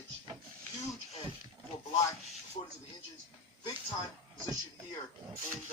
edge. Huge edge for black, according to the engines. Big time position here. And,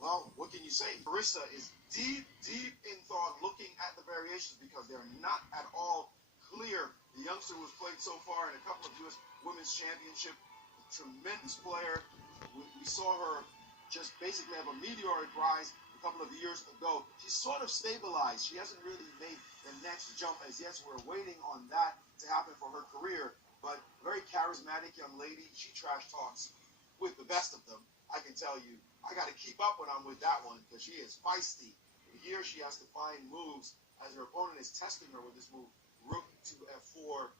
well, what can you say? Marissa is deep in thought looking at the variations because they're not at all clear. The youngster who has played so far in a couple of U.S. Women's Championship, a tremendous player. We saw her just basically have a meteoric rise a couple of years ago. She's sort of stabilized. She hasn't really made the next jump as yet. So we're waiting on that to happen for her career. But very charismatic young lady. She trash talks with the best of them. I can tell you, I got to keep up when I'm with that one because she is feisty. Here she has to find moves as her opponent is testing her with this move, rook to f4.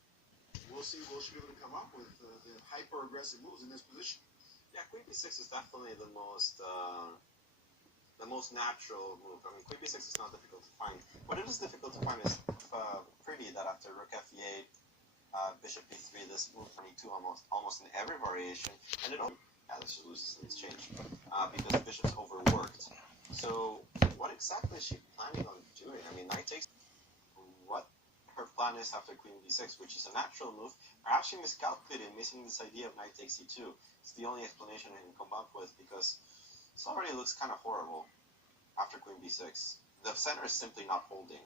We'll see, will she be able to come up with the hyper-aggressive moves in this position? Yeah, queen b6 is definitely the most natural move. I mean, queen b6 is not difficult to find. What it is difficult to find is pretty that after rook f8, bishop b3, this move 22 almost in every variation, and it only Alice loses in exchange because bishop's overworked. So what exactly is she planning on doing? I mean, knight takes. What her plan is after queen b6, which is a natural move, perhaps she miscalculated, missing this idea of knight takes e2. It's the only explanation I can come up with because this already looks kind of horrible after queen b6. The center is simply not holding.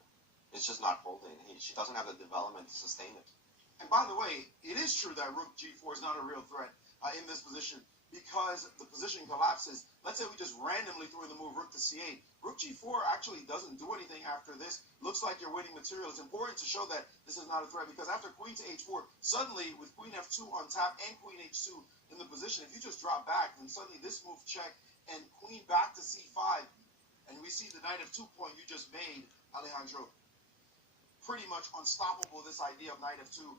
It's just not holding. She doesn't have the development to sustain it. And by the way, it is true that rook g4 is not a real threat in this position because the position collapses. Let's say we just randomly threw in the move rook to c8. Rook g4 actually doesn't do anything after this. Looks like you're winning material. It's important to show that this is not a threat because after queen to h4, suddenly with queen f2 on top and queen h2 in the position, if you just drop back, then suddenly this move check and queen back to c5, and we see the knight f2 point you just made, Alejandro. Pretty much unstoppable, this idea of knight f2.